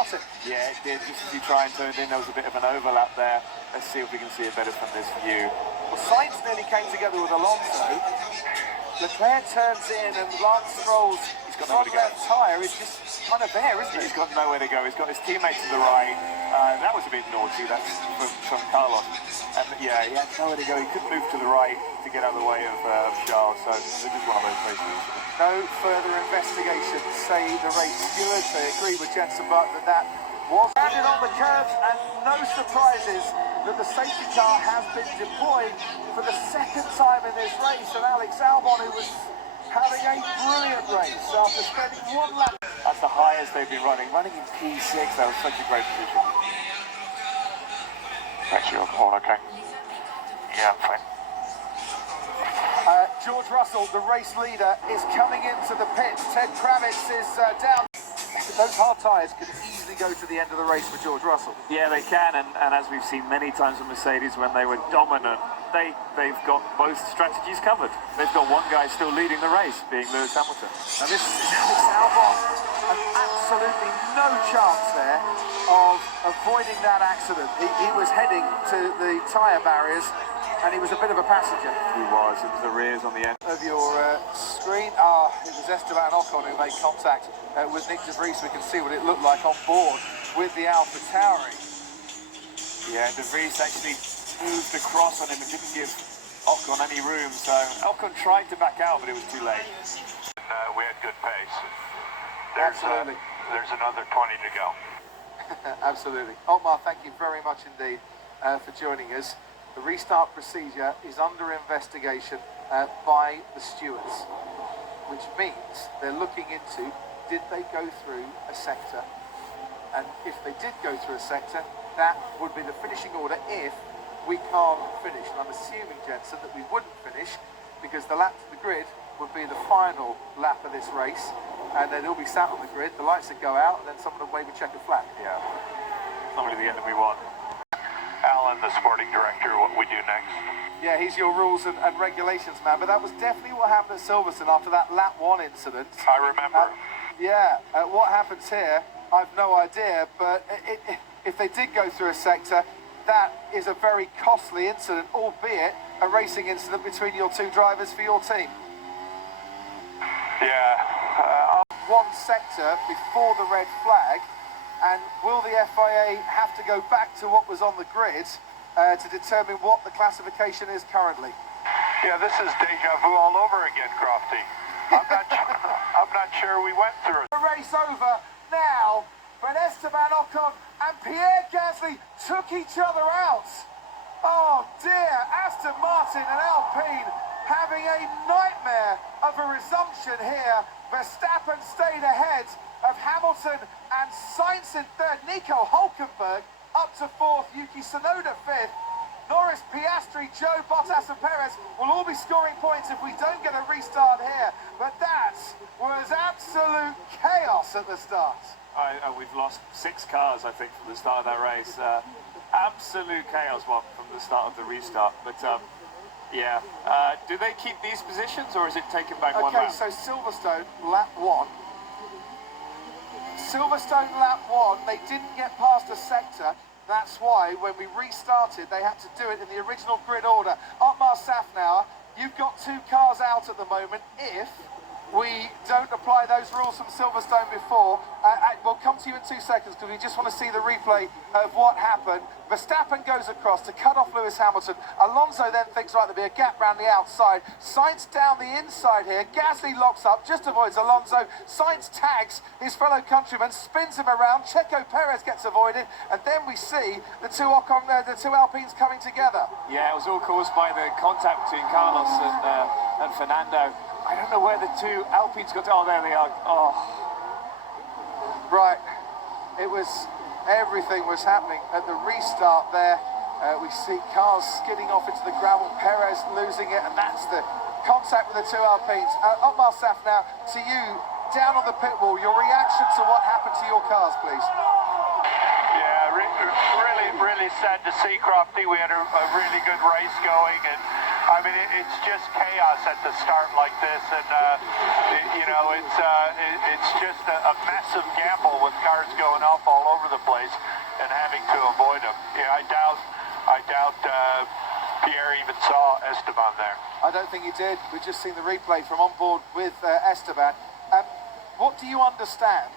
Martin. Yeah, it did. Just as you try and turn in, there was a bit of an overlap there. Let's see if we can see it better from this view. Well, Sainz nearly came together with Alonso. Leclerc turns in and Lance Stroll's front left tyre is just kind of there, isn't it? He's got nowhere to go. He's got his teammate to the right. That was a bit naughty, that's from Carlos. And yeah, he had nowhere to go. He couldn't move to the right to get out of the way of Charles. So this is one of those races. No further investigation, say the race stewards. They agree with Jenson Button that was landed on the curves, and no surprises that the safety car has been deployed for the second time in this race. And Alex Albon, who was having a brilliant race after spending one lap. That's the highest they've been running. Running in P6, that was such a great position. Thank you, all okay? Yeah, I'm fine. George Russell, the race leader, is coming into the pits. Ted Kravitz is down. Those hard tyres could easily go to the end of the race for George Russell. Yeah, they can, and as we've seen many times with Mercedes when they were dominant, they've got both strategies covered. They've got one guy still leading the race, being Lewis Hamilton. Now this is Alex Albon, and absolutely no chance there of avoiding that accident. He was heading to the tyre barriers, and he was a bit of a passenger. He was. It was the rears on the end of your screen. It was Esteban Ocon who made contact with Nick De Vries. We can see what it looked like on board with the AlphaTauri. Yeah, De Vries actually moved across on him and didn't give Ocon any room. So Ocon tried to back out, but it was too late. We had good pace. Absolutely. There's another 20 to go. Absolutely. Otmar, thank you very much indeed for joining us. The restart procedure is under investigation by the stewards, which means they're looking into, did they go through a sector? And if they did go through a sector, that would be the finishing order if we can't finish. And I'm assuming, Jenson, that we wouldn't finish because the lap to the grid would be the final lap of this race, and then it'll be sat on the grid, the lights would go out, and then someone would wave a checkered flag. Yeah, it's not really the end that we want. Alan, the sporting director, what we do next? Yeah, he's your rules and regulations man, but that was definitely what happened at Silverstone after that lap 1 incident. I remember. What happens here, I've no idea, but if they did go through a sector, that is a very costly incident, albeit a racing incident between your two drivers for your team. Yeah. One sector before the red flag, and will the FIA have to go back to what was on the grid to determine what the classification is currently? Yeah, this is deja vu all over again, Crofty. I'm not sure we went through it. The race over now, but Esteban Ocon and Pierre Gasly took each other out. Oh dear, Aston Martin and Alpine having a nightmare of a resumption here. Verstappen stayed ahead of Hamilton and Sainz in third. Nico Hulkenberg up to fourth. Yuki Tsunoda fifth. Norris, Piastri, Joe, Bottas and Perez will all be scoring points if we don't get a restart here. But that was absolute chaos at the start. We've lost 6 cars, I think, from the start of that race. Absolute chaos from the start of the restart. But yeah, do they keep these positions or is it taken back one lap? Okay, so Silverstone, lap 1. Silverstone lap 1, they didn't get past a sector. That's why when we restarted, they had to do it in the original grid order. Otmar Safnauer, you've got 2 cars out at the moment. If we don't apply those rules from Silverstone before, we'll come to you in 2 seconds because we just want to see the replay of what happened. Verstappen goes across to cut off Lewis Hamilton. Alonso then thinks, right, there'll be a gap round the outside. Sainz down the inside here. Gasly locks up, just avoids Alonso. Sainz tags his fellow countryman, spins him around. Checo Perez gets avoided, and then we see the two Alpines coming together. Yeah, it was all caused by the contact between Carlos and Fernando. I don't know where the two Alpines got to. Oh, there they are. Oh. Right. Everything was happening at the restart there. We see cars skidding off into the gravel, Perez losing it, and that's the contact with the two Alpines. Otmar Saf, now to you, down on the pit wall, your reaction to what happened to your cars, please. Yeah, really sad to see, Crofty. We had a really good race going, and I mean, it's just chaos at the start like this, and you know, it's just a massive gamble with cars going off all over the place and having to avoid him. Yeah, I doubt Pierre even saw Esteban there. I don't think he did. We've just seen the replay from on board with Esteban. What do you understand